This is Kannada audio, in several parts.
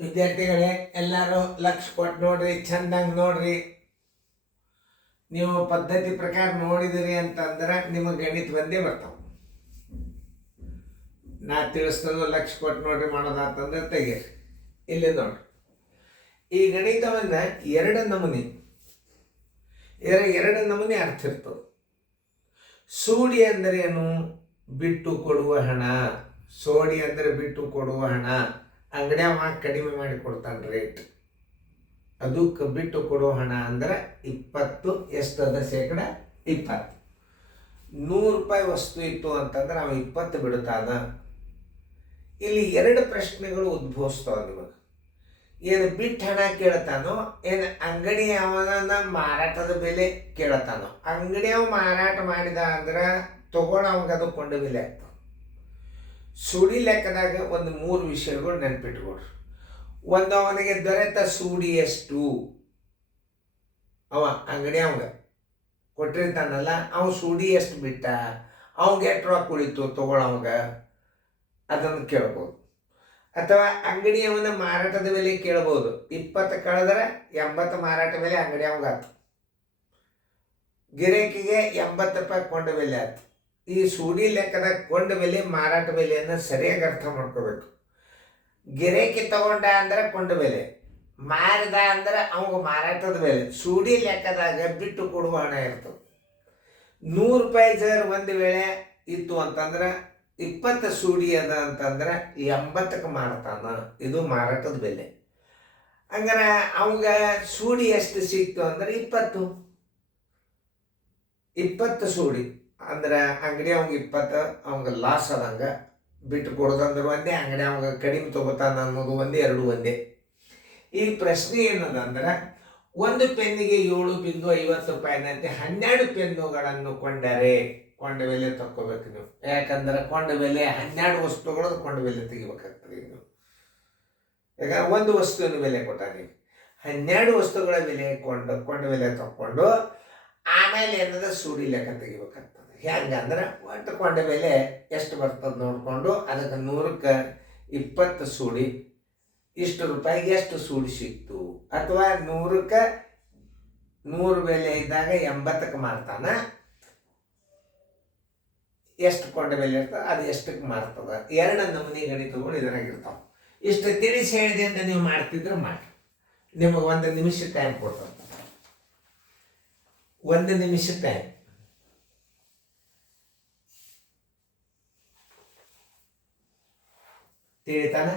ವಿದ್ಯಾರ್ಥಿಗಳೇ ಎಲ್ಲರೂ ಲಕ್ಷ ಕೊಟ್ಟು ನೋಡ್ರಿ, ಚಂದಂಗೆ ನೋಡ್ರಿ. ನೀವು ಪದ್ಧತಿ ಪ್ರಕಾರ ನೋಡಿದಿರಿ ಅಂತಂದ್ರೆ ನಿಮಗೆ ಗಣಿತ ಬಂದೇ ಬರ್ತಾವ. ನಾ ತಿಳಿಸ್ತದ ಲಕ್ಷ ಕೊಟ್ಟು ನೋಡ್ರಿ ಮಾಡೋದಂತಂದ್ರೆ ತೆಗೀರಿ. ಇಲ್ಲಿ ನೋಡ್ರಿ, ಈ ಗಣಿತವನ್ನ ಎರಡು ನಮೂನಿ ಅರ್ಥ ಇರ್ತದೆ. ಸೂಡಿ ಅಂದರೆ ಏನು? ಬಿಟ್ಟು ಕೊಡುವ ಹಣ. ಸೋಡಿ ಅಂದರೆ ಬಿಟ್ಟು ಕೊಡುವ ಹಣ. ಅಂಗಡಿಯವ ಕಡಿಮೆ ಮಾಡಿ ಕೊಡ್ತಾನೆ ರೇಟ್. ಅದಕ್ಕೆ ಬಿಟ್ಟು ಕೊಡೋ ಹಣ ಅಂದ್ರೆ 20. ಎಷ್ಟದ? ಶೇಕಡ 20. 100 ರೂಪಾಯಿ ವಸ್ತು ಇತ್ತು ಅಂತಂದ್ರೆ ಅವ 20 ಬಿಡುತ್ತಾನ. ಇಲ್ಲಿ ಎರಡು ಪ್ರಶ್ನೆಗಳು ಉದ್ಭವಿಸ್ತಾವ ನಿಮಗೆ. ಏನು ಬಿಟ್ಟು ಹಣ ಕೇಳ್ತಾನೋ, ಏನು ಅಂಗಡಿಯವನ ಮಾರಾಟದ ಬೆಲೆ ಕೇಳ್ತಾನೋ? ಅಂಗಡಿಯವ ಮಾರಾಟ ಮಾಡಿದ ಅಂದ್ರೆ ತಗೊಳ್ಳೋವಾಗ ಅದು ಕೊಂಡ ಬೆಲೆ ಆಗ್ತದೆ. ಸೂಡಿ ಲೆಕ್ಕದಾಗ ಒಂದು 3 ವಿಷಯಗಳು ನೆನ್ಪಿಟ್ಕೊಡ್ರಿ. ಒಂದು, ಅವನಿಗೆ ದೊರೆತ ಸೂಡಿ ಎಷ್ಟು? ಅವ ಅಂಗಡಿ ಅವಾಗ ಕೊಟ್ಟಿರ್ತಾನಲ್ಲ, ಅವ ಸೂಡಿ ಎಷ್ಟು ಬಿಟ್ಟ, ಅವಂಗೆ ಎಷ್ಟು ರೊಕ್ಕ ಕುಳಿತು ತಗೊಳ್ಳೋವಾಗ, ಅದನ್ನು ಕೇಳ್ಬೋದು. ಅಥವಾ ಅಂಗಡಿಯವನ ಮಾರಾಟದ ಬೆಲೆ ಕೇಳ್ಬೋದು. 20 ಕಳೆದ್ರೆ 80 ಮಾರಾಟ ಬೆಲೆ ಅಂಗಡಿ ಅವಾಗಾತು. ಗಿರಾಕಿಗೆ 80 ರೂಪಾಯಿ ಕೊಂಡ ಬೆಲೆ ಆಯ್ತು. ಈ ಸೂಡಿ ಲೆಕ್ಕದ ಕೊಂಡ ಬೆಲೆ ಮಾರಾಟ ಬೆಲೆಯನ್ನು ಸರಿಯಾಗಿ ಅರ್ಥ ಮಾಡ್ಕೋಬೇಕು. ಗಿರಾಕಿ ತಗೊಂಡ ಅಂದ್ರೆ ಕೊಂಡ ಬೆಲೆ, ಮಾರಿದ ಅಂದ್ರೆ ಅವಾಗ ಮಾರಾಟದ ಬೆಲೆ. ಸೂಡಿ ಲೆಕ್ಕದಾಗ ಬಿಟ್ಟು ಕೊಡುವ ಹಣ ಇರ್ತದೆ. 100 ರೂಪಾಯಿ ಜರ್ ಒಂದು ವೇಳೆ ಇತ್ತು ಅಂತಂದ್ರೆ 20 ಸೂಡಿ ಅದ ಅಂತಂದ್ರೆ 80ಕ್ಕೆ ಮಾರ್ತಾನ. ಇದು ಮಾರಾಟದ ಬೆಲೆ. ಹಂಗಾರೆ ಅವಾಗ ಸೂಡಿ ಎಷ್ಟು ಸಿಕ್ತು ಅಂದ್ರೆ 20 ಸೂಡಿ ಅಂದ್ರೆ ಅಂಗಡಿ ಅವಂಗ 20, ಅವಂಗ ಲಾಸ್ ಆದಂಗ. ಬಿಟ್ಟು ಕೊಡೋದಂದ್ರೆ ಒಂದೇ, ಅಂಗಡಿ ಅವಾಗ ಕಡಿಮೆ ತಗೋತಾನ ಅನ್ನೋದು ಒಂದೇ, ಎರಡು ಒಂದೇ. ಈ ಪ್ರಶ್ನೆ ಏನದಂದ್ರೆ, ಒಂದು ಪೆನ್ನಿಗೆ 7.50 ರೂಪಾಯಿನಂತೆ 12 ಪೆನ್ನುಗಳನ್ನು ಕೊಂಡರೆ ಕೊಂಡ ಬೆಲೆ ತಕ್ಕೋಬೇಕು ನೀವು. ಯಾಕಂದ್ರೆ ಕೊಂಡ ಬೆಲೆ 12 ವಸ್ತುಗಳದ್ದು ಕೊಂಡ ಬೆಲೆ ತೆಗಿಬೇಕಾಗ್ತದೆ ನೀವು. ಯಾಕಂದ್ರೆ ಒಂದು ವಸ್ತುವಿನ ಬೆಲೆ ಕೊಟ್ಟಾಗ 12 ವಸ್ತುಗಳ ಬೆಲೆ ಕೊಂಡ ಬೆಲೆ ತಕ್ಕೊಂಡು ಆಮೇಲೆ ಏನದ ಸೂಡಿ ಲೆಕ್ಕ ತೆಗಿಬೇಕಾಗ್ತದೆ. ಹೆಂಗಂದ್ರೆ ಒಟ್ಟು ಕೊಂಡ ಬೆಲೆ ಎಷ್ಟು ಬರ್ತದೆ ನೋಡಿಕೊಂಡು ಅದಕ್ಕೆ 100ಕ್ಕೆ 20 ಸೂಡಿ, ಇಷ್ಟು ರೂಪಾಯಿಗೆ ಎಷ್ಟು ಸೂಡಿ ಸಿಕ್ತು. ಅಥವಾ 100ಕ್ಕೆ 100 ಬೆಲೆ ಇದ್ದಾಗ 80ಕ್ಕೆ ಮಾರ್ತಾನ, ಎಷ್ಟು ಕೊಂಡ ಬೆಲೆ ಇರ್ತದೆ ಅದು ಎಷ್ಟಕ್ಕೆ ಮಾರ್ತದ. ಎರಡು ನಮೂನಿ ಗಣಿತಗಳು ಇದ್ರಾಗಿರ್ತಾವೆ. ಇಷ್ಟು ತಿಳಿಸಿ ಹೇಳಿದೆ ಅಂತ ನೀವು ಮಾಡ್ತಿದ್ರೆ ಮಾಡಿ. ನಿಮಗೆ 1 ನಿಮಿಷ ಟೈಮ್ ಕೊಡ್ತದೆ. 1 ನಿಮಿಷ ಟೈಮ್. ತಿಳಿತಾನ?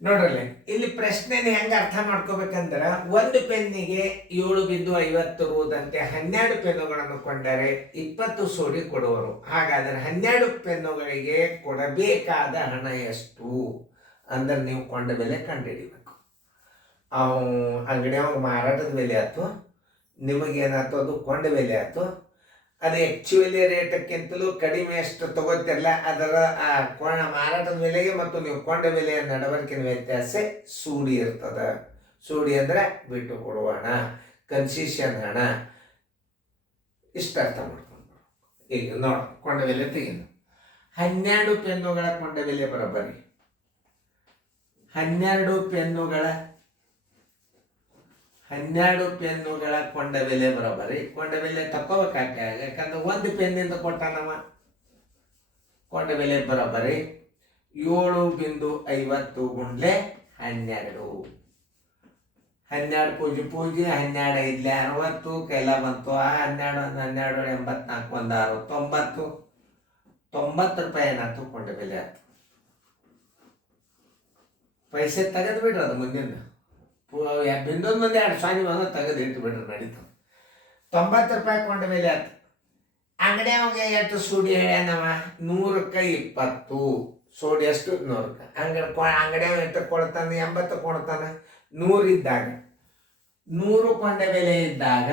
ನೋಡ್ರಲ್ಲಿ, ಇಲ್ಲಿ ಪ್ರಶ್ನೆನ ಹೆಂಗೆ ಅರ್ಥ ಮಾಡ್ಕೋಬೇಕಂದ್ರೆ, ಒಂದು ಪೆನ್ನಿಗೆ 7.50 ರೂದಂತೆ 12 ಪೆನ್ನುಗಳನ್ನು ಕೊಂಡರೆ 20 ಸೋಡಿ ಕೊಡುವರು. ಹಾಗಾದರೆ 12 ಪೆನ್ನುಗಳಿಗೆ ಕೊಡಬೇಕಾದ ಹಣ ಎಷ್ಟು ಅಂದ್ರೆ ನೀವು ಕೊಂಡ ಬೆಲೆ ಕಂಡುಹಿಡಿಬೇಕು. ಅಂಗಡಿ ಅವಾಗ ಮಾರಾಟದ ಬೆಲೆ ಆಯ್ತು, ನಿಮಗೇನಾಯ್ತು ಅದು ಕೊಂಡ ಬೆಲೆ ಆಯ್ತು. ಅದು ಆ್ಯಕ್ಚುಲಿ ರೇಟಕ್ಕಿಂತಲೂ ಕಡಿಮೆ ಎಷ್ಟು ತಗೋತಿರಲ್ಲ, ಅದರ ಮಾರಾಟದ ಬೆಲೆಗೆ ಮತ್ತು ನೀವು ಕೊಂಡ ಬೆಲೆಯ ನಡವಳಿಕೆಯ ವ್ಯತ್ಯಾಸ ಸೂಡಿ ಇರ್ತದೆ. ಸೂಡಿ ಅಂದರೆ ಬಿಟ್ಟು ಕೊಡುವ ಹಣ, ಕನ್ಸೆಷನ್ ಹಣ. ಇಷ್ಟು ಅರ್ಥ ಮಾಡ್ಕೊಂಡು ಈಗ ನೋಡಿ, ಕೊಂಡ ಬೆಲೆ ತೆಗೆದು 12 ಪೆನ್ನುಗಳ ಕೊಂಡ ಬೆಲೆ ಬರೋಬ್ಬರಿ. 12 ಪೆನ್ನುಗಳ ಕೊಂಡ ಬೆಲೆ ಬರೋಬ್ಬರಿ. ಕೊಂಡ ಬೆಲೆ ತಕ್ಕೋಬೇಕಾಗ, ಯಾಕಂದ್ರೆ ಒಂದು ಪೆನ್ನಿಂದ ಕೊಟ್ಟಾನವ. ಕೊಂಡ ಬೆಲೆ ಬರೋಬ್ಬರಿ 7.50 ಗುಂಡ್ಲೆ 12. 12 ಪೂಜೆ 12 5 60 ಕೈಲ ಬಂತು. 12 84 1 6 90 ರೂಪಾಯಿ ಏನಾಯ್ತು ಕೊಂಡ ಬೆಲೆ ಆಯ್ತು. ಪೈಸೆ ತೆಗೆದು ಬಿಡ್ರಿ, ಅದು ಮುಂದಿನ ಬಿಂದೊಂದು ಮಂದಿ 2 ಸಾನಿ ಬಂದು ತೆಗೆದು ಇಟ್ಟು ಬಿಡ್ರಿ, ನಡೀತದೆ. 90 ರೂಪಾಯಿ ಕೊಂಡ ಬೆಲೆ ಆಯ್ತು. ಅಂಗಡಿ ಅವಾಗ ಎಷ್ಟು ಸೂಡಿ ಹೇಳ್ಯಾನವ? 100ಕ್ಕೆ 20 ಸೋಡಿ ಎಷ್ಟು? 100ಕ್ಕೆ. ಅಂಗಡಿ ಎಷ್ಟು ಕೊಡ್ತಾನೆ? 80 ಕೊಡ್ತಾನೆ. 100 ಇದ್ದಾಗ, 100 ಕೊಂಡ ಬೆಲೆ ಇದ್ದಾಗ,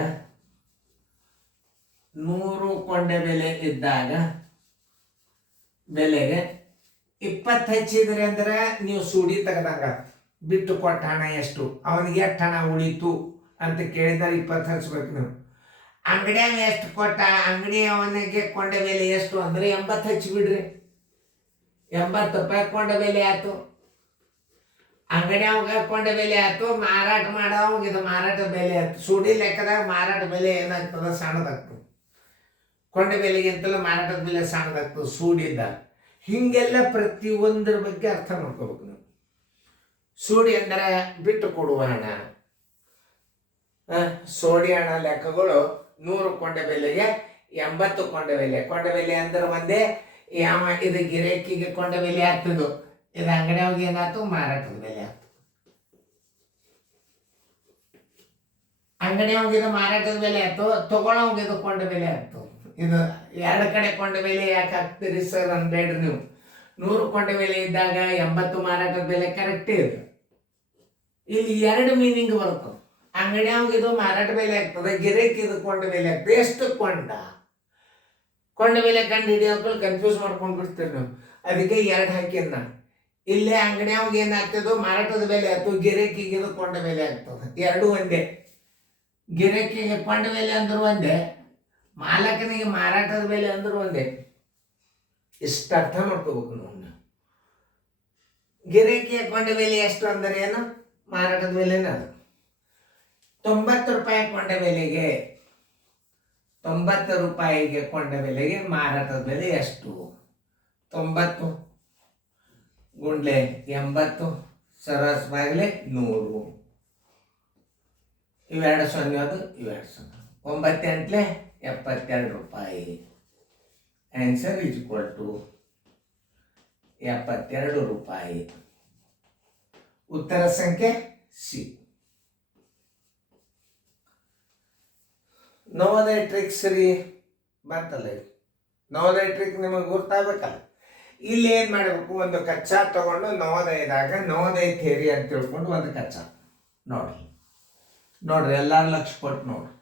100 ಕೊಂಡ ಬೆಲೆ ಇದ್ದಾಗ ಬೆಲೆಗೆ 20 ಹಚ್ಚಿದ್ರಿ ಅಂದ್ರೆ ನೀವು ಸೂಡಿ ತೆಗೆದಂಗ. ಬಿಟ್ಟು ಕೊಟ್ಟ ಹಣ ಎಷ್ಟು, ಅವನಿಗೆ ಎಷ್ಟು ಹಣ ಉಳಿತು ಅಂತ ಕೇಳಿದರೆ 20 ಹಚ್ಬೇಕು ನೀವು. ಅಂಗಡಿಯಾಗ ಎಷ್ಟು ಕೊಟ್ಟ, ಅಂಗಡಿ ಅವನಿಗೆ ಕೊಂಡ ಬೆಲೆ ಎಷ್ಟು ಅಂದರೆ 80 ಹಚ್ಚಿಬಿಡ್ರಿ. 80 ರೂಪಾಯಿ ಕೊಂಡ ಬೆಲೆ ಆಯ್ತು. ಅಂಗಡಿಯವಾಗ ಕೊಂಡ ಬೆಲೆ ಆಯ್ತು, ಮಾರಾಟ ಮಾಡೋವಾಗ ಇದು ಮಾರಾಟ ಬೆಲೆ ಆಯ್ತು. ಸುಡಿ ಲೆಕ್ಕದಾಗ ಮಾರಾಟ ಬೆಲೆ ಏನಾಗ್ತದ, ಸಣ್ಣದಾಗ್ತದೆ. ಕೊಂಡ ಬೆಲೆಗಿಂತಲೂ ಮಾರಾಟದ ಬೆಲೆ ಸಣ್ಣದಾಗ್ತದೆ ಸೂಡಿದ್ದ. ಹಿಂಗೆಲ್ಲ ಪ್ರತಿಯೊಂದರ ಬಗ್ಗೆ ಅರ್ಥ ಮಾಡ್ಕೋಬೇಕು ನಾವು. ಸೂಡಿ ಅಂದರೆ ಬಿಟ್ಟು ಕೊಡುವ ಹಣ. ಸೋಡಿ ಹಣ ಲೆಕ್ಕಗಳು 100 ಕೊಂಡ ಬೆಲೆಗೆ 80 ಕೊಂಡ ಬೆಲೆ. ಕೊಂಡ ಬೆಲೆ ಅಂದ್ರೆ ಒಂದೇ. ಯಾವ ಇದು ಗಿರಾಕಿಗೆ ಕೊಂಡ ಬೆಲೆ ಆಗ್ತದೆ, ಇದು ಅಂಗಡಿಯವಾಗ ಏನಾಯ್ತು, ಮಾರಾಟದ ಬೆಲೆ ಆಗ್ತದೆ. ಅಂಗಡಿಯವಾಗ ಇದು ಮಾರಾಟದ ಬೆಲೆ ಆಯ್ತು, ತಗೊಳ್ಳೋವಾಗ ಇದು ಕೊಂಡ ಬೆಲೆ ಆಗ್ತದೆ. ಇದು ಎರಡು ಕಡೆ ಕೊಂಡ ಬೆಲೆ ಯಾಕೆ ಹಾಕ್ತೀರಿ ಸರ್ ಅನ್ಬೇಡ್ರಿ ನೀವು. 100 ಕೊಂಡ ಬೆಲೆ ಇದ್ದಾಗ 80 ಮಾರಾಟದ ಬೆಲೆ ಕರೆಕ್ಟೇ ಇದೆ. ಇಲ್ಲಿ 2 ಮೀನಿಂಗ್ ಬರ್ತದೆ. ಅಂಗಡಿಯವಾಗ ಇದು ಮಾರಾಟ ಬೆಲೆ ಆಗ್ತದೆ, ಗಿರಾಕಿ ಇದು ಕೊಂಡ ಬೆಲೆ ಆಗ್ತದೆ. ಎಷ್ಟು ಕೊಂಡ ಬೆಲೆ ಕಂಡು ಹಿಡಿಯೋಕೆ ಕನ್ಫ್ಯೂಸ್ ಮಾಡ್ಕೊಂಡು ಬಿಡ್ತೀರಿ ನೀವು. ಅದಕ್ಕೆ 2 ಹಾಕಿನ. ಇಲ್ಲೇ ಅಂಗಡಿಯವಾಗ ಏನಾಗ್ತದೋ ಮಾರಾಟದ ಬೆಲೆ ಆಯ್ತು, ಗಿರಾಕಿಗೆ ಇದು ಕೊಂಡ ಬೆಲೆ ಆಗ್ತದೆ. 2 ಒಂದೇ. ಗಿರಾಕಿಗೆ ಕೊಂಡ ಬೆಲೆ ಅಂದ್ರೂ ಒಂದೇ, ಮಾಲಕನಿಗೆ ಮಾರಾಟದ ಬೆಲೆ ಅಂದ್ರೂ ಒಂದೇ. ಇಷ್ಟು ಅರ್ಥ ಮಾಡ್ಕೋಬೇಕು ನಾವು. ಗಿರಾಕಿಯ ಕೊಂಡ ಬೆಲೆ ಎಷ್ಟು ಅಂದರೆ ಏನು, ಮಾರಾಟದ ಬೆಲೆನ ಅದು. 90 ರೂಪಾಯಿ ಕೊಂಡ ಬೆಲೆಗೆ, 90 ರೂಪಾಯಿಗೆ ಕೊಂಡ ಬೆಲೆಗೆ ಮಾರಾಟದ ಬೆಲೆ ಎಷ್ಟು? 90 ಗುಂಡ್ಲೆ 80 ಸರಸ್ ಬಾಗಿಲೆ 100. ಇವೆರಡು ಸೊನ್ನೆ, ಅದು ಇವೆರಡು ಸೊನ್ನೆ. 9 ಎಂಟ್ಲೆ 72 ರೂಪಾಯಿ. ಆನ್ಸರ್ ಈಸ್ ಈಕ್ವಲ್ ಟು 72 ರೂಪಾಯಿ. ಉತ್ತರ ಸಂಖ್ಯೆ ಸಿ. ನವೋದಯ ಟ್ರಿಕ್ಸ್ ರೀ ಬಂತಲ್ಲ. ನವೋದಯ ಟ್ರಿಕ್ ನಿಮಗೆ ಗೊತ್ತಾಗಬೇಕಲ್ಲ. ಇಲ್ಲಿ ಏನು ಮಾಡಬೇಕು, ಒಂದು ಕಚ್ಚಾ ತಗೊಂಡು ನವೋದಯದಾಗ ನವೋದಯ ಥಿಯರಿ ಅಂತ ತಿಳ್ಕೊಂಡು ಒಂದು ಕಚ್ಚಾ ನೋಡ್ರಿ ಎಲ್ಲರೂ ಲಕ್ಷ ಕೊಟ್ಟು ನೋಡ್ರಿ.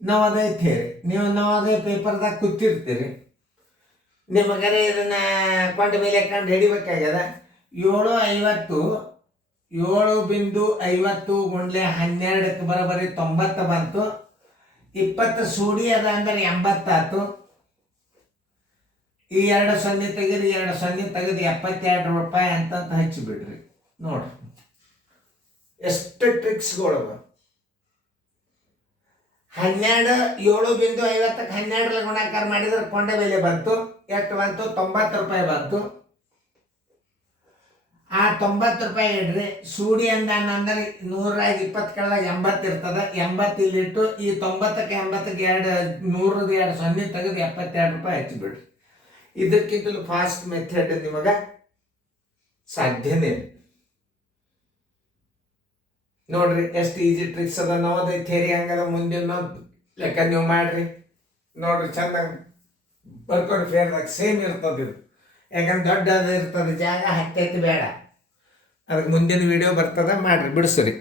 ನವೋದಯ ಥಿಯರಿ ನೀವು ನವೋದಯ ಪೇಪರ್ದಾಗ ಕೂತಿರ್ತೀರಿ. ನಿಮಗರೆ ಇದನ್ನ ಕೊಂಡ ಬೆಲೆ ಕಂಡು ಹಿಡಿಬೇಕಾಗ್ಯದ. 7.50 7.50 ಗುಂಡ್ಲೆ 12ಕ್ಕೆ ಬರೋಬರಿ 90 ಬಂತು. 20 ಸೂಡಿ ಅದ ಅಂದ್ರೆ 80 ಆಯ್ತು. ಈ 2 ಸೊನ್ನೆ ತೆಗೀರಿ, 2 ಸೊನ್ನೆ ತೆಗೆದು 72 ರೂಪಾಯಿ ಅಂತ ಹಚ್ಚಿಬಿಡ್ರಿ. ನೋಡ್ರಿ ಎಷ್ಟು ಟ್ರಿಕ್ಸ್ಗಳು. 12 7.50ಕ್ಕೆ 12 ಗುಣಾಕಾರ ಮಾಡಿದ್ರೆ ಕೊಂಡ ಬೆಲೆ ಬಂತು. ಎಷ್ಟು ಬಂತು? 90 ರೂಪಾಯಿ ಬಂತು. ಆ 90 ರೂಪಾಯಿ ಇಡ್ರಿ. ಸೂಡಿ ಅಂದ್ರೆ 100 20 ಕಳೆದಾಗ 80 ಇರ್ತದೆ. 80 ಇಲ್ಲಿಟ್ಟು ಈ 90ಕ್ಕೆ 80ಕ್ಕೆ 100 ಸೊನ್ನೆ ತೆಗೆದು 72 ರೂಪಾಯಿ ಹಚ್ಚಿಬಿಡ್ರಿ. ಇದಕ್ಕಿಂತಲೂ ಫಾಸ್ಟ್ ಮೆಥಡ್ ನಿಮಗೆ ಸಾಧ್ಯನೇ. ನೋಡ್ರಿ ಎಷ್ಟು ಈಜಿ ಟ್ರಿಕ್ಸ್ ಅದ. ನವೋದಯ ಥಿಯರಿ ಹಂಗದ. ಮುಂದಿನ ಲೆಕ್ಕ ನೀವು ಮಾಡ್ರಿ. ನೋಡ್ರಿ ಚಂದ ಬರ್ಕೊಂಡು ಫೇರ್ದಾಗ ಸೇಮ್ ಇರ್ತದೆ ಇದು. ಯಾಕಂದ್ರೆ ದೊಡ್ಡದು ಇರ್ತದೆ ಜಾಗ, ಹತ್ತೈತಿ ಬೇಡ. ಅದಕ್ಕೆ ಮುಂದಿನ ವಿಡಿಯೋ ಬರ್ತದೆ, ಮಾಡ್ರಿ ಬಿಡಿಸ್ರಿ.